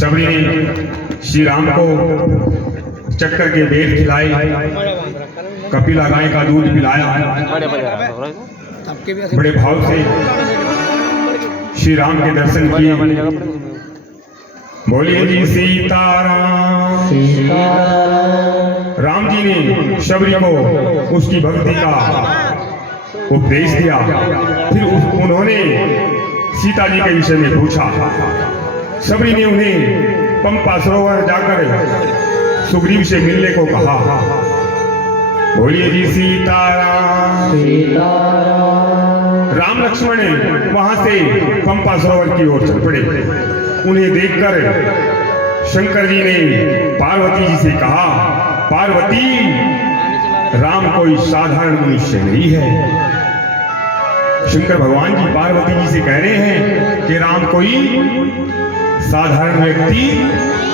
सबरी ने श्री राम को चक्कर के बेर खिलाए, कपिला गाय का दूध पिलाया। बड़े भाव से श्री राम के दर्शन किए। बोलिए जी सीताराम। राम जी ने शबरी को उसकी भक्ति का उपदेश दिया। फिर उन्होंने सीता जी के विषय में पूछा। शबरी ने उन्हें पंपा सरोवर जाकर सुग्रीव से मिलने को कहा। बोलिए जी सीताराम। राम लक्ष्मण वहां से पंपा सरोवर की ओर चल पड़े। उन्हें देखकर शंकर जी ने पार्वती जी से कहा, पार्वती, राम कोई साधारण मनुष्य नहीं है। शंकर भगवान जी पार्वती जी से कह रहे हैं कि राम कोई साधारण व्यक्ति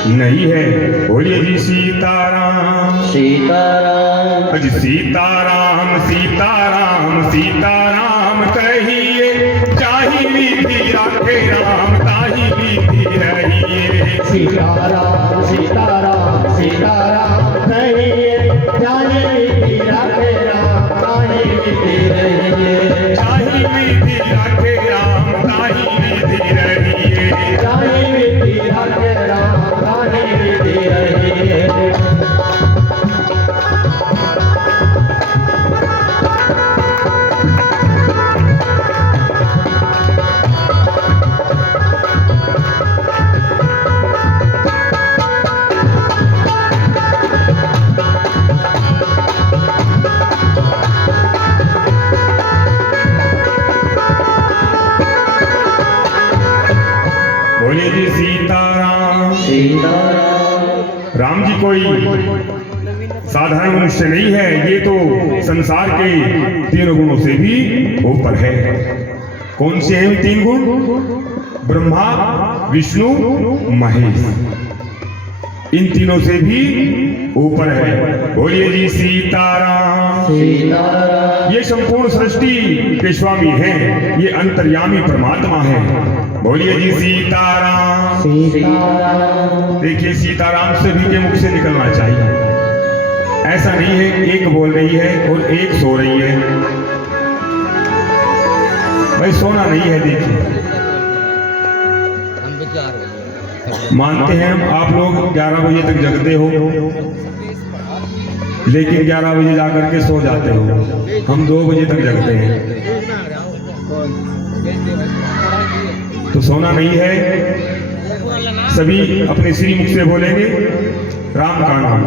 नहीं है। बोलिए जी सीताराम। सीताराम जी सीताराम सीताराम सीताराम कहिए, चाही विधि राखे राम ताही विधि रहिए। सीताराम सीताराम सीताराम कहिए, चाही विधि राखे राम ताही विधि रहिए। चाही विधि राखे राम ताही विधि रहिए। चाही विधि राखे राम ताही विधि रहिए। बोलिए जी सीताराम। सीताराम राम जी कोई साधारण मनुष्य नहीं है। ये तो संसार के तीन गुणों से भी ऊपर है। कौन से हैं तीन गुण? ब्रह्मा, विष्णु, महेश। इन तीनों से भी ऊपर है। बोलिए जी सीताराम। सीताराम ये संपूर्ण सृष्टि के स्वामी हैं। ये अंतर्यामी परमात्मा है। बोलिए जी सीताराम। सीताराम देखिए, सीताराम सभी के मुख से निकलना चाहिए। ऐसा नहीं है एक बोल रही है और एक सो रही है। भाई सोना नहीं है। देखिए, मानते हैं हम आप लोग 11 बजे तक जगते हो, लेकिन 11 बजे जाकर के सो जाते हो। हम 2 बजे तक जगते हैं, तो सोना नहीं है। सभी अपने श्री मुख से बोलेंगे राम का नाम।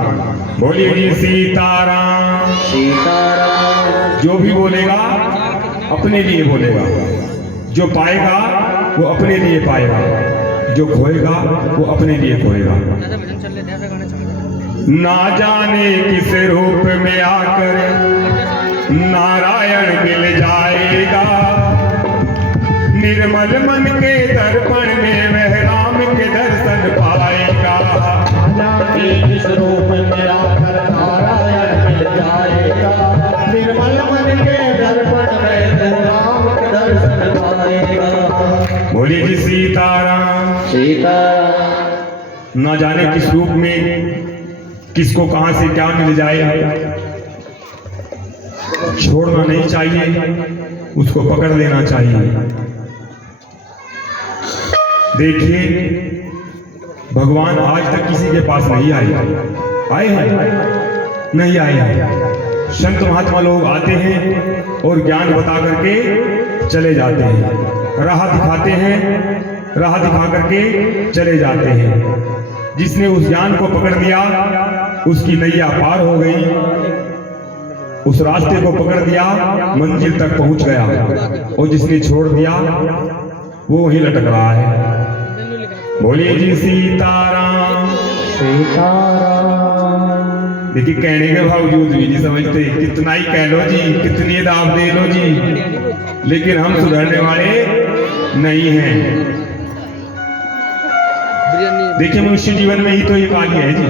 बोलिए जी सीताराम। सीताराम जो भी बोलेगा अपने लिए बोलेगा। जो पाएगा वो अपने लिए पाएगा, जो खोएगा वो अपने लिए खोएगा। ना जाने किस रूप में आकर नारायण मिल जाएगा। निर्मल मन के दर्पण में वह राम के दर्शन पाएगा। जाने किस रूप में आकर नारायण मिल जाएगा। निर्मल मन के दर्पण में राम के दर्शन पाएगा। बोलिए जी सीताराम। सीताराम न जाने किस रूप में किसको कहां से क्या मिल जाए, छोड़ना नहीं चाहिए, उसको पकड़ लेना चाहिए। देखिए, भगवान आज तक किसी के पास नहीं आए हैं? नहीं आए हैं। संत महात्मा लोग आते हैं और ज्ञान बता करके चले जाते हैं, राह दिखाते हैं, राह दिखा करके चले जाते हैं। जिसने उस ज्ञान को पकड़ लिया उसकी नैया पार हो गई, उस रास्ते को पकड़ दिया, मंजिल तक पहुंच गया। और जिसने छोड़ दिया वो वहीं लटक रहा है। बोलिए जी सीताराम। सीताराम देखिए, कहने के बावजूद भी नहीं समझते। कितना ही कह लो जी, कितनी दाव दे लो जी, लेकिन हम सुधरने वाले नहीं हैं। देखिए, मनुष्य जीवन में ही तो ये काली है जी।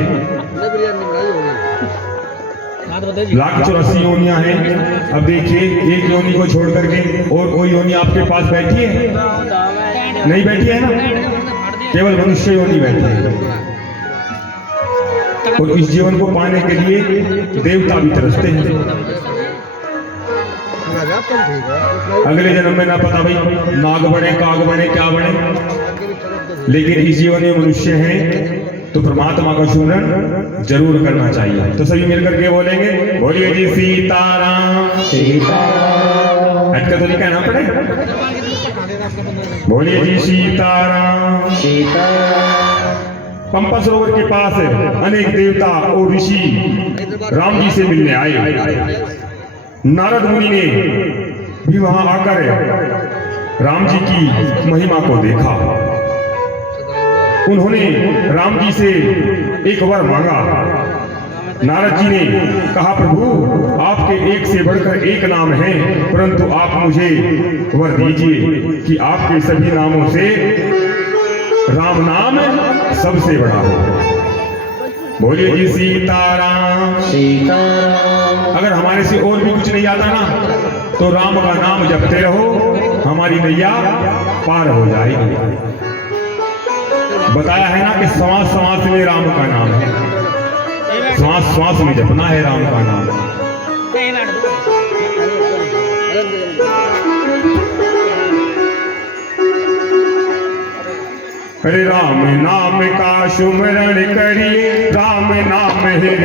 1,84,000 योनियां हैं। अब देखिए, एक योनि को छोड़ करके और कोई योनि आपके पास बैठी है? नहीं बैठी है ना। केवल मनुष्य योनि बैठे हैं और इस जीवन को पाने के लिए देवता भी तरसते हैं। अगले जन्म में ना पता भाई नाग बने, काग बने, क्या बने, लेकिन इस जीवन में मनुष्य हैं तो परमात्मा का सुमरन जरूर करना चाहिए। तो सभी मिलकर के बोलेंगे, बोलिए जी सीताराम। सीताराम हटकर तो नहीं कहना पड़े, बोलिए जी सीताराम। सीताराम पंपा सरोवर के पास अनेक देवता और ऋषि राम जी से मिलने आए। नारद मुनि ने भी वहां आकर राम जी की महिमा को देखा। उन्होंने राम जी से एक वर मांगा। नारद जी ने कहा, प्रभु आपके एक से बढ़कर एक नाम है, परंतु आप मुझे वर दीजिए कि आपके सभी नामों से राम नाम सबसे बड़ा हो। बोलिए जी सीताराम। सीताराम अगर हमारे से और भी कुछ नहीं आता ना तो राम का नाम जपते रहो, हमारी नैया पार हो जाएगी। बताया है ना कि श्वास श्वास में राम का नाम है, श्वास श्वास में जपना है राम का नाम। अरे राम नाम का सुमरण करिए, राम नाम हृदय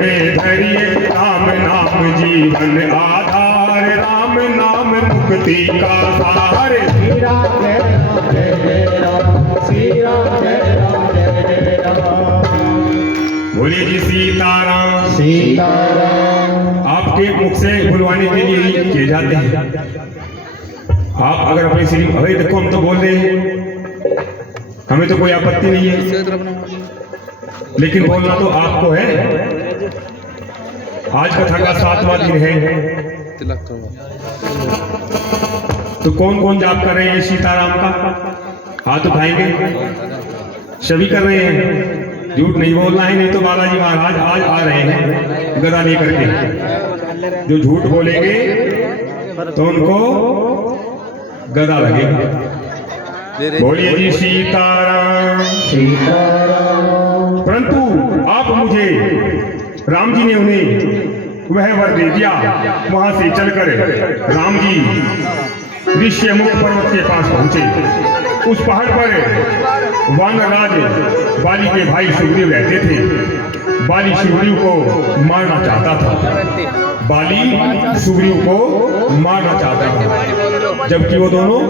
में धरिए, राम नाम जीवन आधार, राम नाम मुक्ति का सार। श्री राम जय राम जय जय राम, श्री राम जय राम जय जय राम। बोलिए जी सीताराम। सीताराम आपके मुख से बुलवाने के लिए ही किए जाते हैं। आप अगर अपने श्री भाई देखो हम तो बोल रहे हैं, हमें तो कोई आपत्ति नहीं है, लेकिन बोलना तो आपको है। आज कथा का 7वां दिन है, तो कौन कौन जाप कर रहे हैं सीताराम का? हाथ उठाएंगे। सभी कर रहे हैं, झूठ नहीं बोलना है, नहीं तो बालाजी महाराज आज आ रहे हैं गदा लेकर के। जो झूठ बोलेंगे तो उनको गदा लगेगा। बोलिए जी सीताराम। सीताराम परंतु आप मुझे, राम जी ने उन्हें वह वर दे दिया। वहां से चलकर राम जी ऋष्यमुख पर्वत के पास पहुंचे। उस पहाड़ पर वानरराज बाली के भाई सुग्रीव रहते थे। बाली सुग्रीव को मारना चाहता था, बाली सुग्रीव को मारना चाहता था, जबकि वो दोनों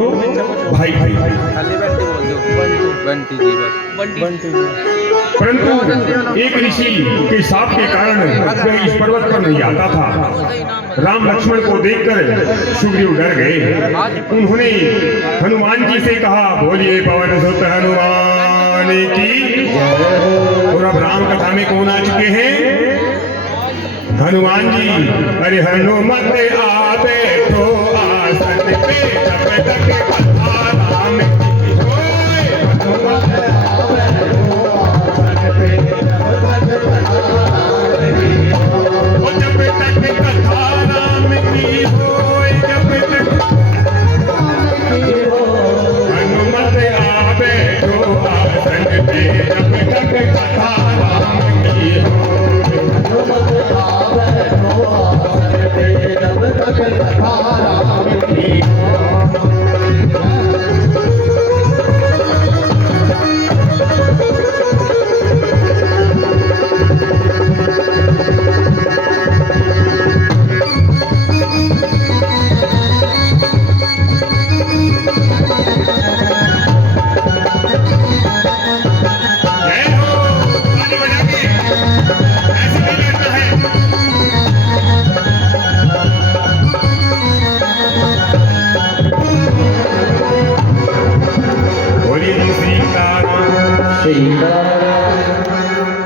भाई थे। परंतु एक ऋषि के शाप के कारण वह इस पर्वत पर नहीं आता था। राम लक्ष्मण को देखकर सुग्रीव डर गए। उन्होंने हनुमान जी से कहा, बोलिए पवन सुत हनुमान की। और अब राम कथा में कौन आ चुके हैं? हनुमान जी। अरे हनुमत आ बैठो आसन पे, जब तक कथा राम की होए। हनुमत आ बैठो आसन पे, जब तक कथा राम की होए, जब तक हनुमत आ बैठो आसन पे, जब तक कथा राम की होए। जब तक कथा राम की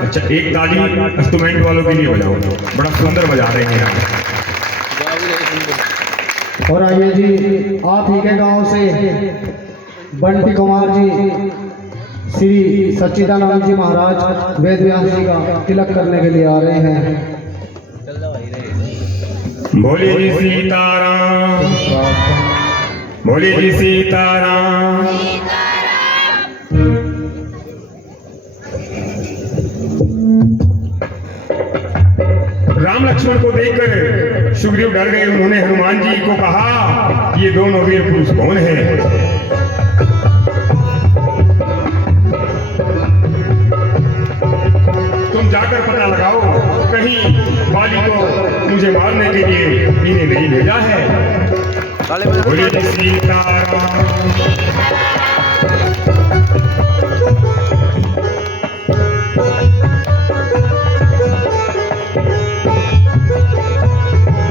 अच्छा, एक ताली इंस्ट्रूमेंट वालों के लिए बजाओ, बड़ा सुंदर बजा रहे हैं यहाँ। और आइए जी, आप ही के गांव से बंटी कुमार जी श्री सच्चिदानंद जी महाराज वेद व्यास जी का तिलक करने के लिए आ रहे हैं। बोलिए जी सीताराम, बोलिए जी सीताराम। लक्ष्मण को देखकर सुग्रीव डर गए। उन्होंने हनुमान जी को कहा, ये दोनों वीर पुरुष कौन है? तुम जाकर पता लगाओ, कहीं बाली को मुझे मारने के लिए इन्हें नहीं भेजा है। बोलिए सीताराम।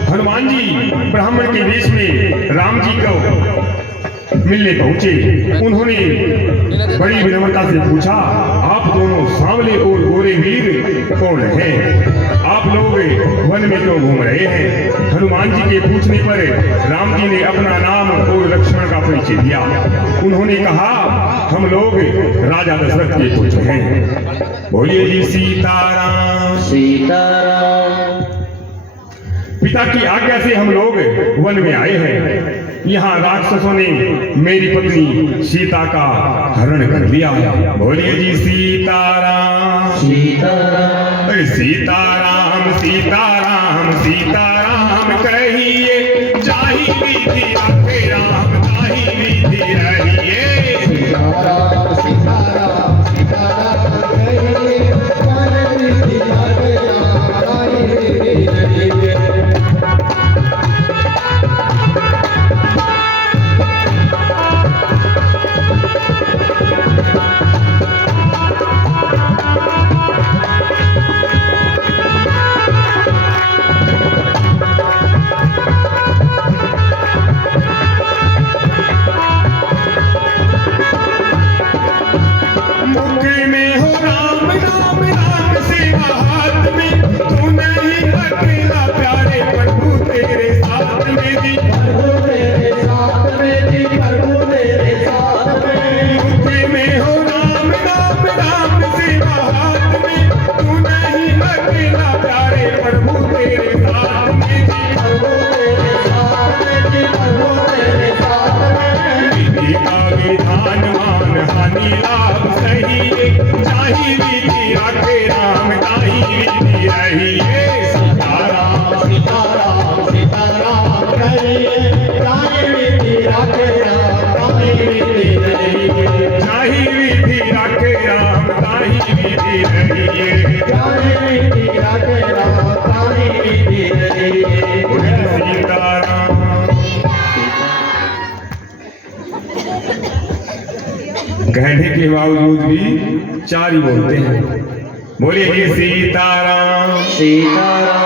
हनुमान जी ब्राह्मण के वेश में राम जी को मिलने पहुंचे। उन्होंने बड़ी विनम्रता से पूछा, आप दोनों सांवले और गोरे वीर कौन हैं? आप लोग वन में क्यों घूम रहे हैं? हनुमान जी के पूछने पर राम जी ने अपना नाम और लक्ष्मण का परिचय दिया। उन्होंने कहा, हम लोग राजा दशरथ के पुत्र हैं। बोलिए जी सीताराम। सीताराम। पिता की आज्ञा से हम लोग वन में आए हैं। यहाँ राक्षसों ने मेरी पत्नी सीता का हरण कर लिया है। बोलिए जी सीताराम। सीताराम। अरे सीताराम सीताराम सीताराम कहिए, जाहि विधि राखे राम ताहि विधि रहिए। सीताराम सीताराम सीताराम कहिए, जाहि विधि राखे राम ताहि विधि रहिए। कहने के बावजूद भी चार ही बोलते हैं। बोलिए जी सीताराम। सीताराम।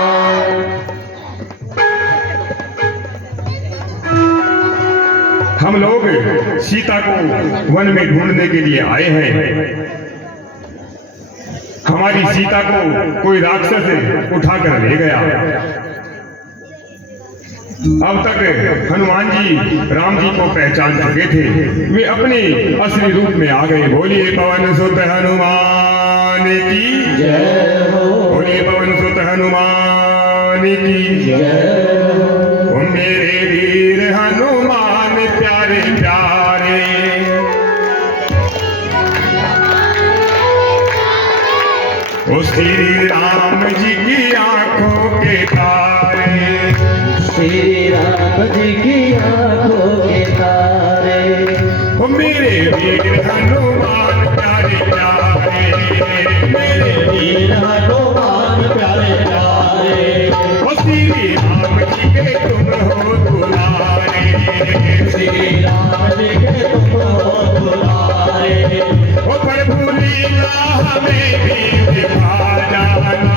हम लोग सीता को वन में ढूंढने के लिए आए हैं। हमारी सीता को कोई राक्षस उठाकर ले गया। अब तक हनुमान जी राम जी को पहचान चुके थे, वे अपने असली रूप में आ गए। बोलिए पवन सुत हनुमान की जय हो। बोलिए पवन सुत हनुमान की जय हो। ओ मेरे वीर हनुमान प्यारे प्यारे, ओ श्री राम जी की आंखों के तारे, श्री राम जी की आंखों के तारे। ओ मेरे वीर हनुमान प्यारे प्यारे, मेरे वीर हनुमान प्यारे प्यारे। ओ श्री राम जी के तुम हो दुलारे, श्री राम जी के तुम हो दुलारे। ओ प्रभु लीला हमें भी दिखा जाना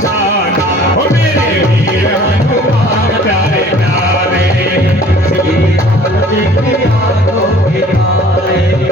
जाना। ओ मेरे वीर हनुमान प्यारे प्यारे, श्री राम जी की आंखों के तारे।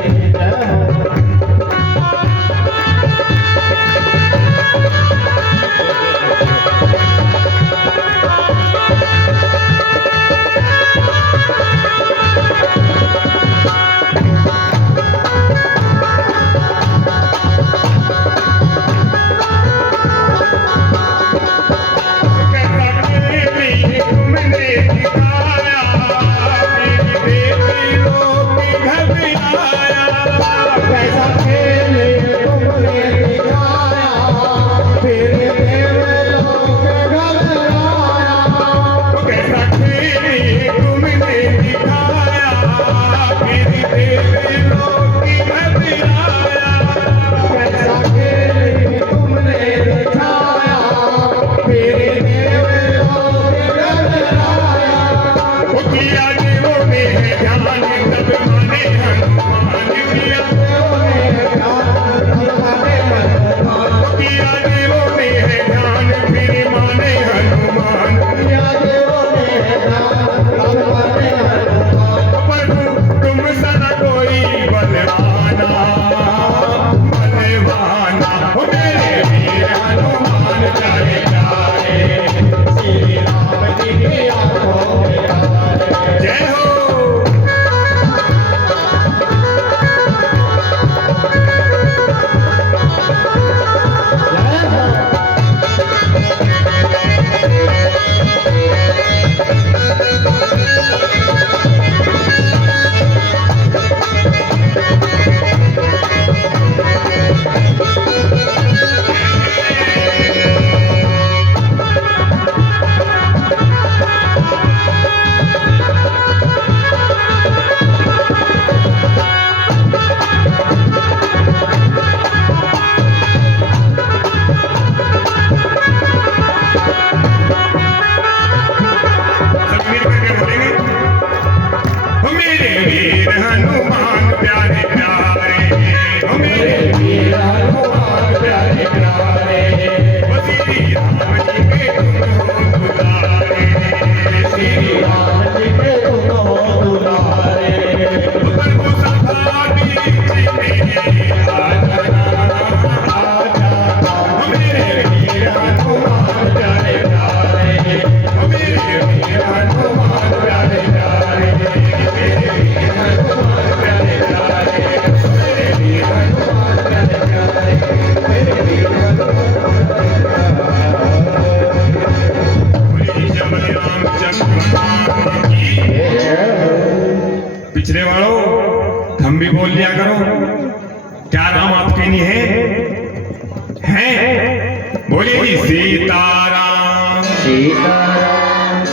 बोलिए जी सीताराम। सीताराम।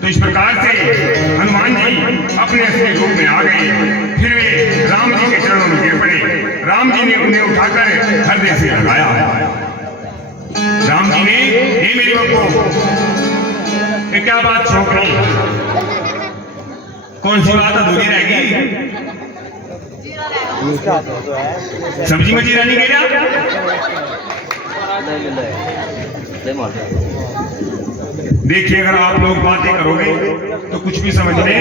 तो इस प्रकार से हनुमान जी अपने असली रूप में आ गए। फिर वे राम जी के चरणों में गिर पड़े। राम जी ने उन्हें उठाकर हृदय से लगाया। राम जी ने, हे मेरी बब्बो, ये क्या बात छोड़ रही? कौन सी बात अधूरी रह गई? सब्जी में जीरा नहीं गिरा? देखिए, अगर आप लोग बातें करोगे तो कुछ भी समझ में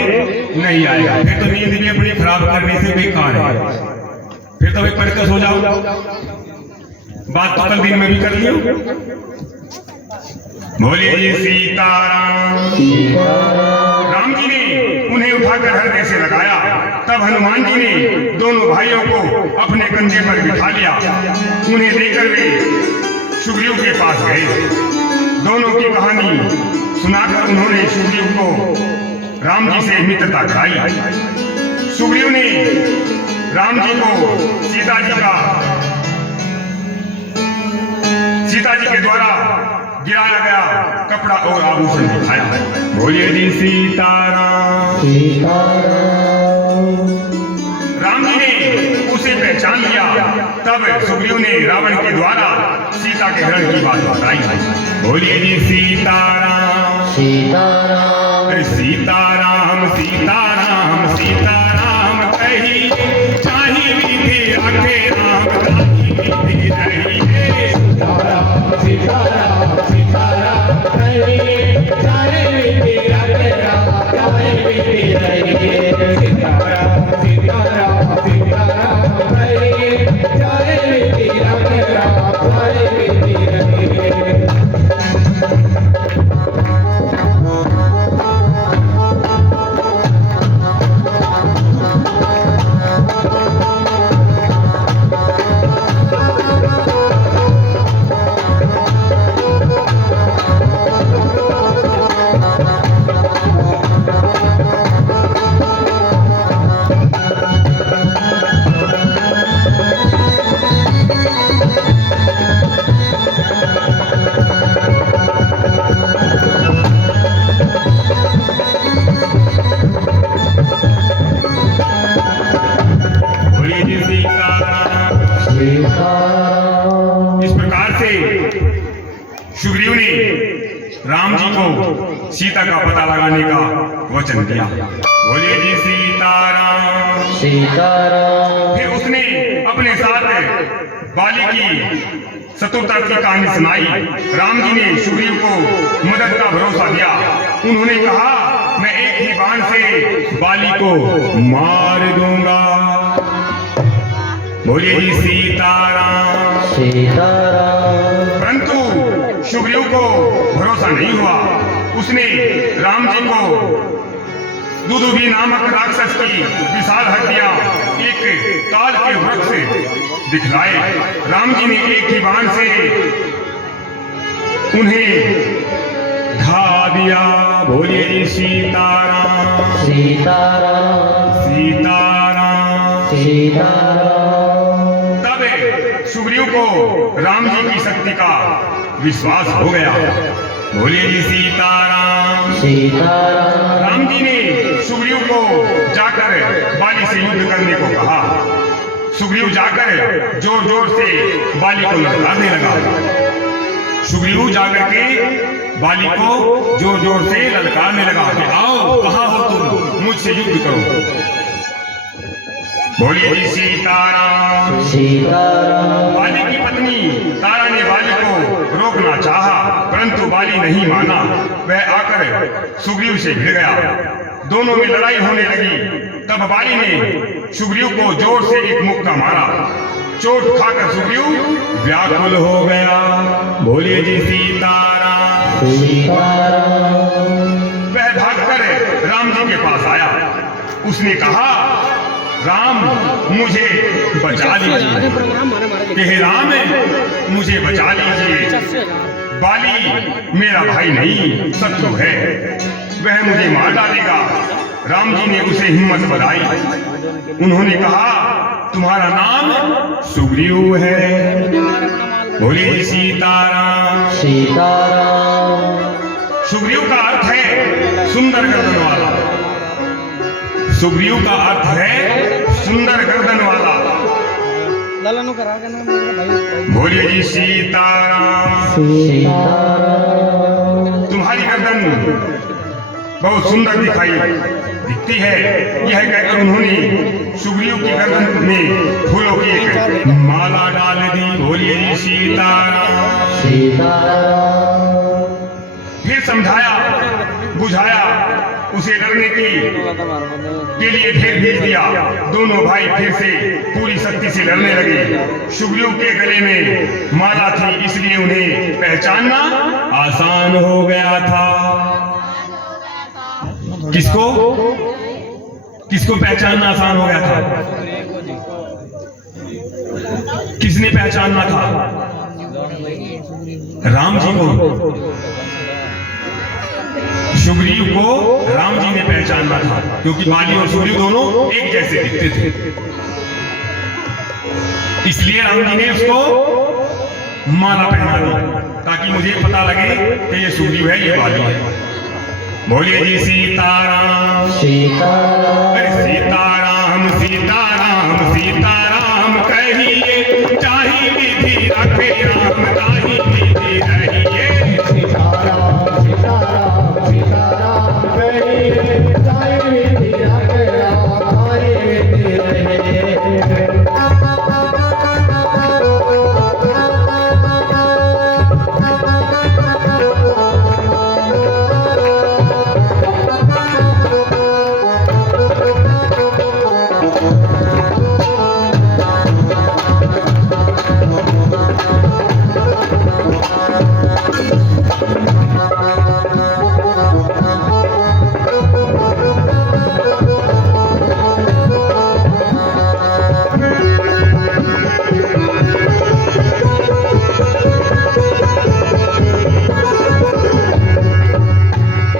नहीं आएगा। फिर तो नींद भी अपनी खराब करने से बेकार है। फिर तो वे पढ़कर सो जाओ। बात तो कल दिन में भी कर लियो। बोलिए जी सीताराम। राम जी ने उन्हें उठाकर हृदय से लगाया। तब हनुमान जी ने दोनों भाइयों को अपने कंधे पर बिठा लिया। उन्हें लेकर वे सुग्रीव के पास गए। दोनों की कहानी सुनाकर उन्होंने सुग्रीव को राम जी से मित्रता कराई। सुग्रीव ने राम जी को सीता जी के द्वारा गिराया गया कपड़ा और आभूषण दिखाया। बोलिए जी सीताराम। राम जी ने उसे पहचान लिया। तब सुग्रीव ने रावण के द्वारा सीता के हरण की बात बताई। बोलिए जी सीताराम। सीताराम। सीताराम सीताराम सीताराम कही चाही विधि रखे राम विधि रही। सीताराम सीताराम सीताराम कही चाहे विधि रखे राम चाहे विधि रही। सीताराम सीताराम सीताराम कही चाहे विधि रखे राम चाहे विधि रही। इस प्रकार से सुग्रीव ने राम जी को सीता का पता लगाने का वचन दिया। बोलिए जी सीताराम। सीताराम। फिर उसने अपने साथ बाली की शत्रुता की कहानी सुनाई। राम जी ने सुग्रीव को मदद का भरोसा दिया। उन्होंने कहा, मैं एक ही बाण से बाली को मार दूंगा। बोलिए जी सीताराम। सीताराम। परंतु सुग्रीव को भरोसा नहीं हुआ। उसने राम जी को दुदुभी नामक राक्षस की विशाल हड्डियां एक ताल के वृक्ष दिखलाए। राम जी ने एक ही बाण से उन्हें ढा दिया। बोलिए जी सीताराम। सीताराम। सीताराम। सीताराम। तब सुग्रीव को राम जी की शक्ति का विश्वास हो गया। बोलिए जी सीताराम। सीताराम। राम जी ने सुग्रीव को जाकर बाली से युद्ध करने को कहा। सुग्रीव जाकर जोर जोर से बाली को ललकारने लगा। सुग्रीव जाकर के बाली को जोर जोर से ललकारने लगा कि आओ, कहाँ हो तुम, मुझसे युद्ध करो। बोलिए जी सीताराम। सीताराम। बाली की पत्नी तारा ने बाली को रोकना चाहा, परंतु बाली नहीं माना। वह आकर सुग्रीव से भिड़ गया। दोनों में लड़ाई होने लगी। तब बाली ने सुग्रीव को जोर से एक मुक्का मारा। चोट खाकर सुग्रीव व्याकुल हो गया। बोलिए जी सीताराम। सीताराम। वह भागकर राम जी के पास आया। उसने कहा, राम मुझे बचा लीजिए। हे राम मुझे बचा लीजिए। बाली मेरा भाई नहीं, शत्रु है। वह मुझे मार डालेगा। राम जी ने उसे हिम्मत बधाई। उन्होंने कहा, तुम्हारा नाम सुग्रीव है। बोलिए सीताराम। सीताराम सुग्रीव का अर्थ है सुंदर गर्दन वाला। सुग्रीव का अर्थ है सुंदर गर्दन वाला। बोलिए जी सीताराम। सीताराम तुम्हारी गर्दन बहुत सुंदर दिखती है। यह कहकर उन्होंने सुग्रीव की गर्दन में फूलों की एक माला डाल दी। बोलिए जी सीताराम। सीताराम फिर समझाया बुझाया, उसे लड़ने के लिए फिर भेज दिया। दोनों भाई फिर से पूरी शक्ति से लड़ने लगे। सुग्रीव के गले में माला थी, इसलिए उन्हें पहचानना आसान हो गया था। किसको पहचानना आसान हो गया था? किसने पहचानना था? राम जी को। सुग्रीव को राम जी ने पहचानना था, क्योंकि बाली और सुग्रीव दोनों एक जैसे दिखते थे। इसलिए राम जी ने उसको माला पहना दी, ताकि मुझे पता लगे कि ये सुग्रीव है, ये बाली है। बोलिए जी सीताराम। सीताराम अरे सीताराम सीताराम सीताराम कहिए, चाहे विधि रखे राम ताहि विधि रहिए। सीताराम सीताराम सीताराम कहिए, चाहे विधि रखे राम ताहि विधि रहिए।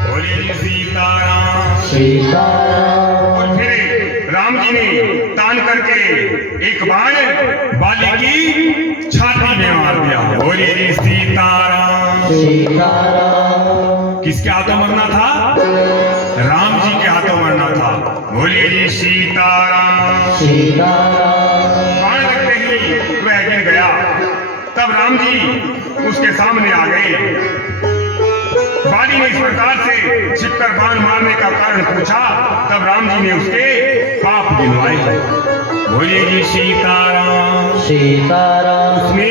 बोलिए जी सीताराम। सीताराम और फिर राम जी ने तान करके एक बाण बाली की छाती में मार दिया। बोलिए जी सीताराम। सीताराम किसके हाथों मरना था? राम जी के हाथों मरना था। बोलिए जी सीताराम। सीताराम बाण लगते ही वह गिर गया। तब राम जी उसके सामने आ गए। बाली ने इस प्रकार से छिपकर बाण मारने का कारण पूछा। तब राम जी ने उसके पाप गिनवाए। बोलिए जी सीताराम। सीताराम उसने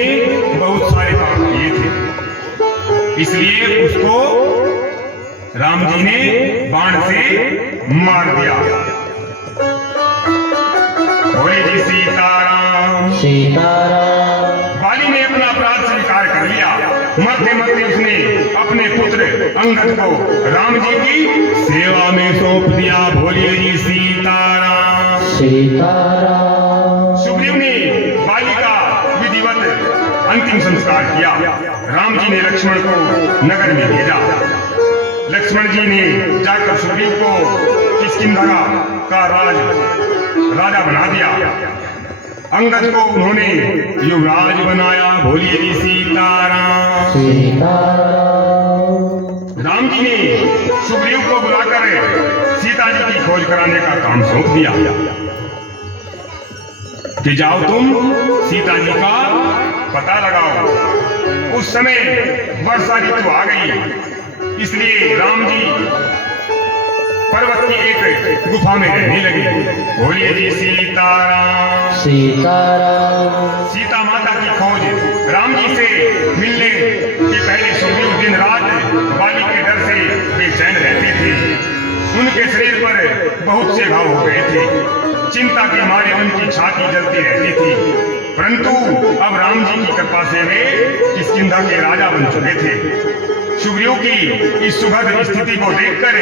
बहुत सारे पाप किए थे, इसलिए उसको राम जी ने बाण से मार दिया। बोलिए जी सीताराम। सीताराम बाली ने अपना अपराध स्वीकार कर लिया। मरते मरते उसने अपने पुत्र अंगद को राम जी की सेवा में सौंप दिया। बोलिए जी सीताराम। सीताराम सुग्रीव ने बाली का विधिवत अंतिम संस्कार किया। राम जी ने लक्ष्मण को नगर में भेजा। लक्ष्मण जी ने जाकर सुग्रीव को किष्किंधा का राजा बना दिया। अंगद को उन्होंने युवराज बनाया। बोलिए जी सीताराम। सीताराम राम जी ने सुग्रीव को बुलाकर सीता जी की खोज कराने का काम सौंप दिया कि जाओ तुम सीता जी का पता लगाओ। उस समय वर्षा ऋतु आ गई, इसलिए राम जी पर्वत की एक गुफा में रहने लगे। बोलिए जी सीताराम। सीताराम सीता माता की खोज राम जी से मिलने के पहले सुग्रीव दिन रात बाली के डर से बेचैन रहते थे। उनके शरीर पर बहुत से घाव हो गए थे। चिंता के मारे उनकी छाती जलती रहती थी, परंतु अब राम जी की कृपा से वे किष्किंधा के राजा बन चुके थे। सुग्रीव की इस सुखद स्थिति को देखकर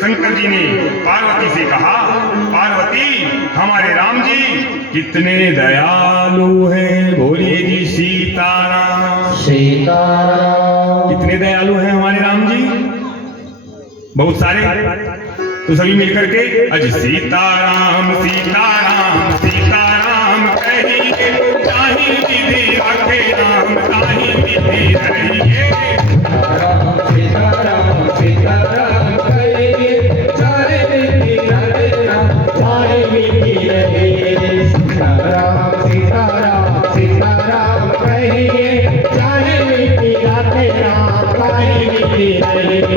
शंकर जी ने पार्वती से कहा, पार्वती हमारे राम जी कितने दयालु हैं। बोलिए जी सीताराम। सीताराम कितने दयालु हैं हमारे राम जी? बहुत सारे। तो सभी मिलकर के अज सीताराम सीताराम सीताराम कहिए, चाहे ताही विधि रखे राम ताही विधि रहिए सीताराम सीताराम कहिए चाहे विधि रखे राम चाहे विधि रहिए सीताराम सीताराम सीताराम कहिए चाहे विधि रखे राम चाहे विधि रहिए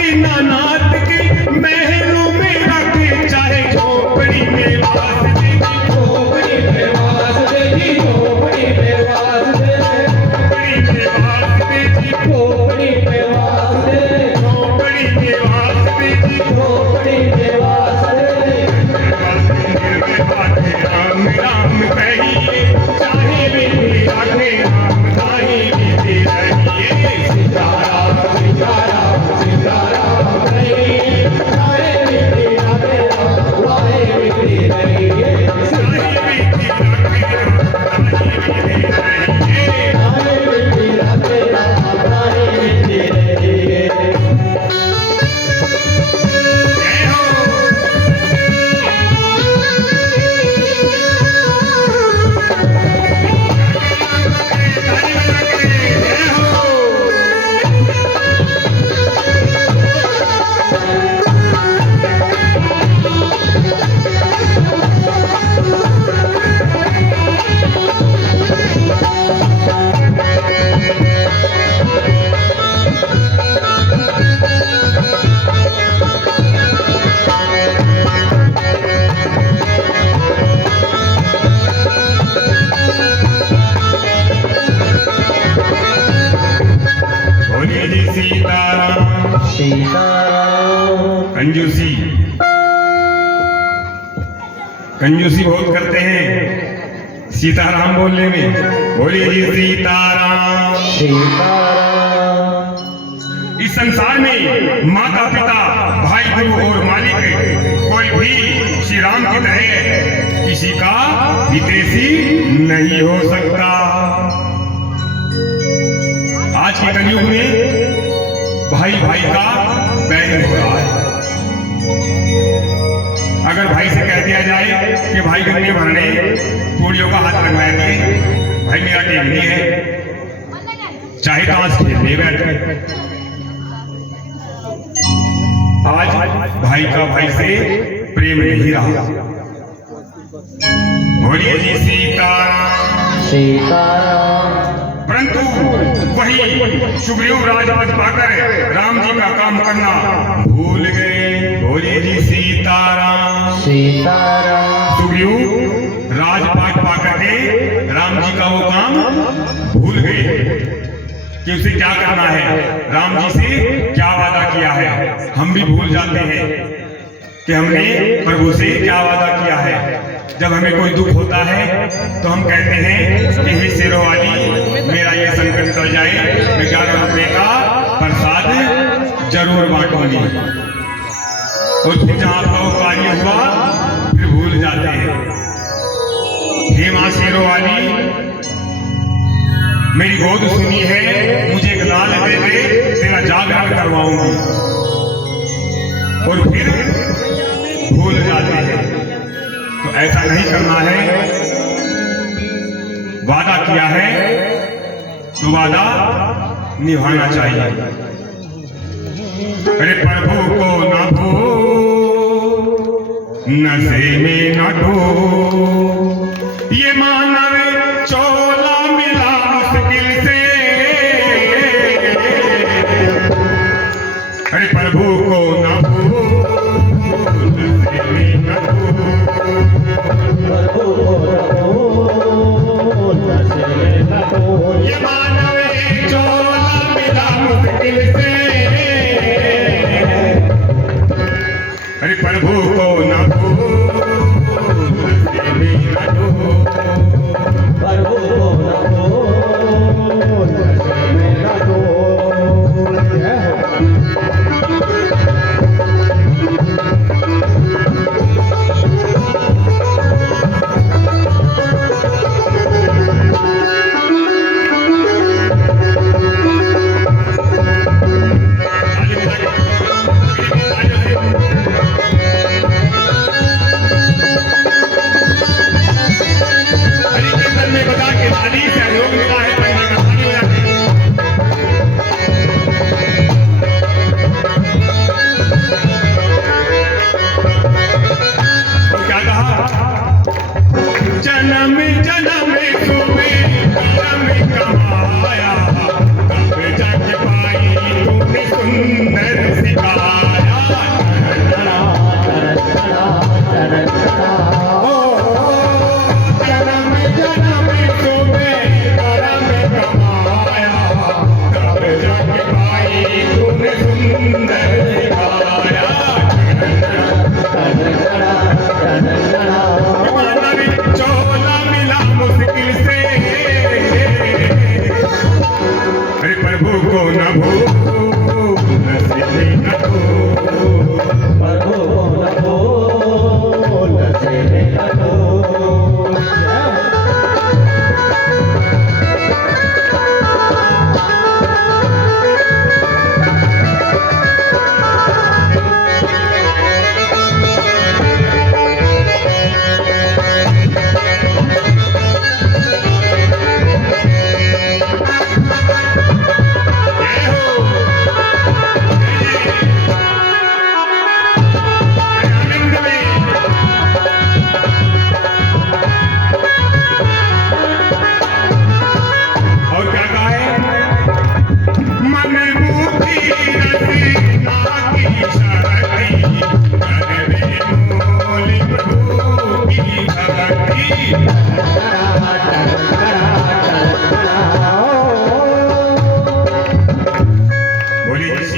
दीनानाथ के महलों में रखे चाहे झोपड़ी में वास दे झोपड़ी में वास दे जी झोपड़ी में वास दे झोपड़ी में वास दे जी झोपड़ी में वास दे झोपड़ी में वास दे जी झोपड़ी में वास दे राम राम कहिए चाहे विधि रखे राम ताही विधि रहिए सीताराम सीताराम सीताराम कहिए चाहे विधि रखे राम चाहे विधि रहिए ताही विधि रखे राम ताही विधि रहिए चाहे विधि रखे राम चाहे विधि रहिए जय हो जय हो बोलिए जी सीताराम सीताराम कंजूसी कंजूसी बहुत करते हैं सीताराम बोलने में। बोलिए जी सीताराम। सीताराम इस संसार में माता पिता भाई गुरु और मालिक कोई भी श्री राम की तरह किसी का हितैषी नहीं हो सकता। आज के कलयुग में भाई भाई का बैरिंग हो रहा है। अगर भाई से कह दिया जाए कि भाई गन्ने भरने पूड़ियों का हाथ लगवाए दिए, भाई मेरा टेम नहीं है, चाहे ताश खेलने बैठ गए। आज भाई का भाई से प्रेम नहीं रहा। बोलिए जी सीताराम। सीताराम परंतु वही सुग्रीव राजपद पाकर राम जी का काम करना भूल गए। बोलिए जी सीताराम। सीताराम सुग्रीव राजपाट पाकर के राम जी का वो काम भूल गए कि उसे क्या करना है, राम जी से क्या वादा किया है। हम भी भूल जाते हैं कि हमने प्रभु से क्या वादा किया है। जब हमें कोई दुख होता है तो हम कहते हैं कि हे शेरों वाली, मेरा ये संकट टल जाए, मैं 11 रुपए का प्रसाद जरूर बांटूंगी। और फिर जहां आपका वो कार्य हुआ फिर भूल जाते हैं। हे मां शेरों वाली, मेरी गोद सुनी है, मुझे एक लाल दे दे, तेरा जागरण करवाऊंगी। और फिर भूल जाते हैं। तो ऐसा नहीं करना है। वादा किया है तो वादा निभाना चाहिए। अरे प्रभु को न भूल, नशे में न डूब, ये मानव चोला मिला मुश्किल से। अरे प्रभु को न भूल, नशे में न डूब, ये मानव चोला मिला मुश्किल से। अरे प्रभु को न भूल, नशे में न डूब, प्रभु को न भूल,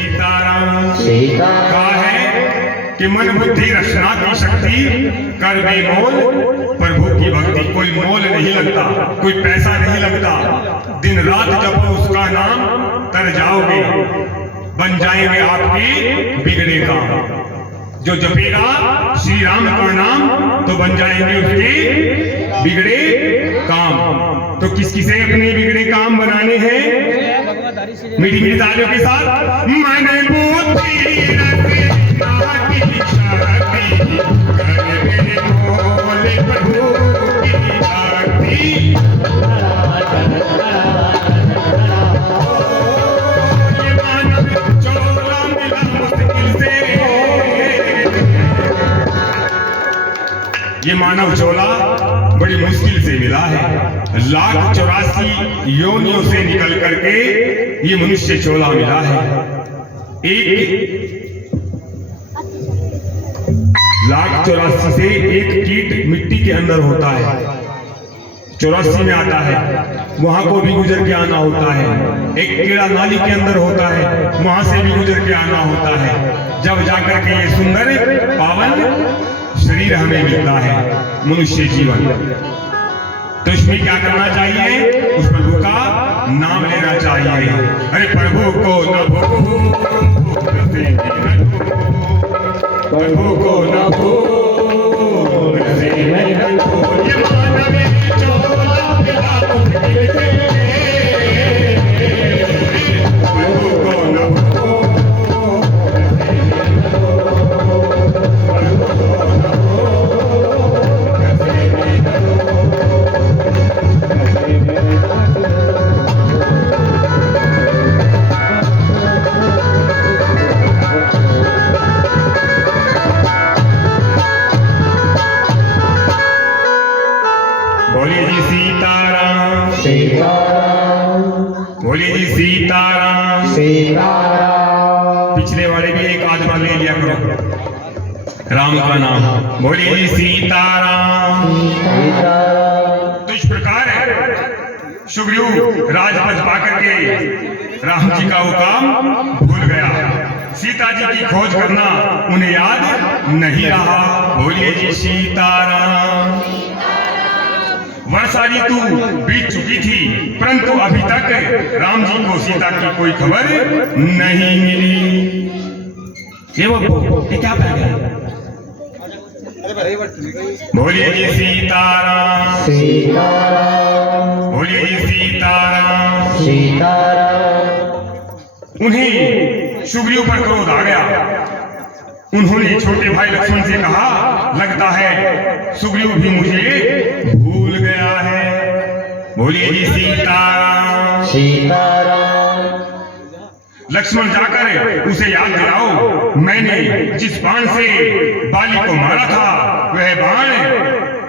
सीताराम। सीताराम। कहा है कि मन बुद्धि रचना की शक्ति कर बेमोल प्रभु की भक्ति। कोई मोल नहीं लगता, कोई पैसा नहीं लगता। दिन रात जपो उसका नाम, तर जाओगे, बन जाएंगे आपके बिगड़े काम। जो जपेगा श्री राम का नाम तो बन जाएंगे उसके बिगड़े काम। तो किस किसे अपने बिगड़े काम बनाने हैं? मीठी मीठी तालियों के साथ। मन बुद्धि रचना की शक्ति कर बेमोल प्रभु की भक्ति। ये मानव चोला मिला मुश्किल से, ये मानव चोला बड़ी मुश्किल से मिला है। लाख 84 योनियों से निकल करके ये मनुष्य चोला मिला है। एक लाख 84 से एक कीट मिट्टी के अंदर होता है, 84 में आता है, वहां को भी गुजर के आना होता है। एक कीड़ा नाली के अंदर होता है, वहां से भी गुजर के आना होता है। जब जाकर के ये सुंदर पावन शरीर हमें मिलता है, मनुष्य जीवन। तो इसमें क्या करना चाहिए? उस प्रभु का नाम लेना चाहिए। अरे प्रभु को न भूलो, प्रभु को न भूलो, ये मानव चोला मिला मुश्किल से, प्रभु को न भूलो। बोलिए जी सीताराम। सीताराम। बोलिए जी सीताराम। सीताराम। पिछले वाले भी एक आध बार ले लिया करो राम का नाम। बोलिए जी सीताराम। सीताराम। तो इस प्रकार है सुग्रीव राजपद पाकर के राम जी का वो काम भूल गया। सीता जी की खोज करना उन्हें याद नहीं रहा। बोलिए जी सीताराम। वर्षा ऋतु बीत चुकी थी, परंतु अभी तक राम जी को सीता की कोई खबर नहीं मिली। ये क्या पहन गए? बोलिए जी सीताराम। सीताराम। बोलिए जी सीताराम। सीताराम। उन्हें सुग्रीव पर क्रोध आ गया। उन्होंने छोटे भाई लक्ष्मण से कहा, लगता है सुग्रीव भी मुझे भूल गया है। बोलिए जी सीताराम। सीताराम। लक्ष्मण जाकर उसे याद दिलाओ, मैंने जिस बाण से बाली को मारा था वह बाण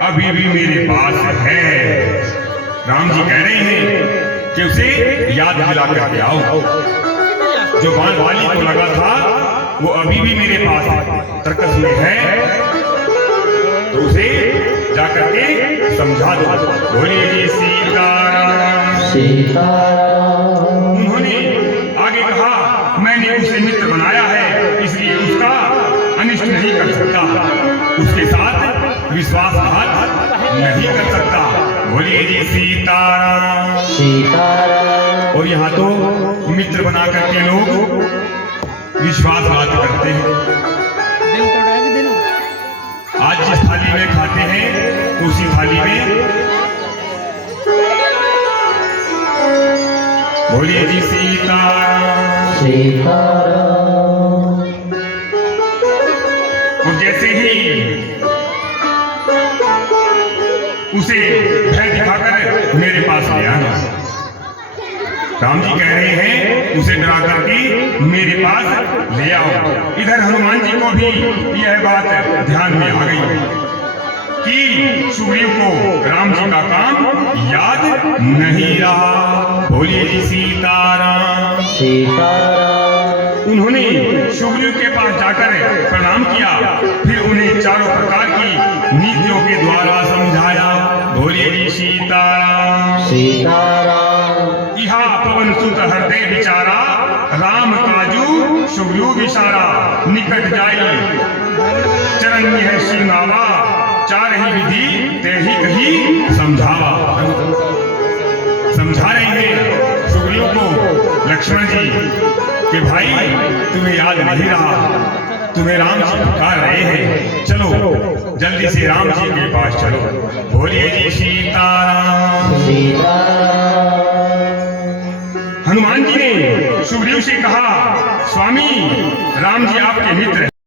अभी भी मेरे पास है। राम जी कह रहे हैं कि उसे याद दिला करके आओ। जो बाण बाली को लगा था वो अभी भी मेरे पास तर्कस में है, तो उसे जाकर के समझा दो। बोलिए जी सीताराम। सीताराम। उन्होंने आगे कहा, मैंने उसे मित्र बनाया है, इसलिए उसका अनिष्ट नहीं कर सकता, उसके साथ विश्वासघात नहीं कर सकता। बोलिए जी सीताराम। सीताराम। और यहाँ तो मित्र बना करके लोग विश्वासघात करते हैं। आज जिस थाली में खाते हैं उसी थाली में। बोलिए जी सीताराम। सीताराम। और जैसे ही उसे भय दिखाकर मेरे पास ले आना। राम जी कह रहे हैं उसे डरा करके मेरे पास ले आओ। इधर हनुमान जी को भी यह बात ध्यान में आ गई कि सुग्रीव को राम जी का काम याद नहीं रहा। बोलिए जी सीताराम। सीताराम। उन्होंने सुग्रीव के पास जाकर प्रणाम किया, फिर उन्हें चारों प्रकार की नीतियों के द्वारा समझाया। बोलिए जी सीताराम। सीताराम। इहा पवन सुत हृदय विचारा, राम काजू सुग्रीव विसारा निकट जाई चरण में है सिंगावा चार ही विधि ते ही कही समझावा। समझा रहे हैं सुग्रीव को लक्ष्मण जी कि भाई तुम्हें याद नहीं रहा, तुम्हें राम जी पुकार रहे हैं, चलो जल्दी से राम जी के पास चलो। बोलिए जी सीताराम। हनुमान जी ने सुग्रीव से कहा, स्वामी राम जी आपके मित्र हैं।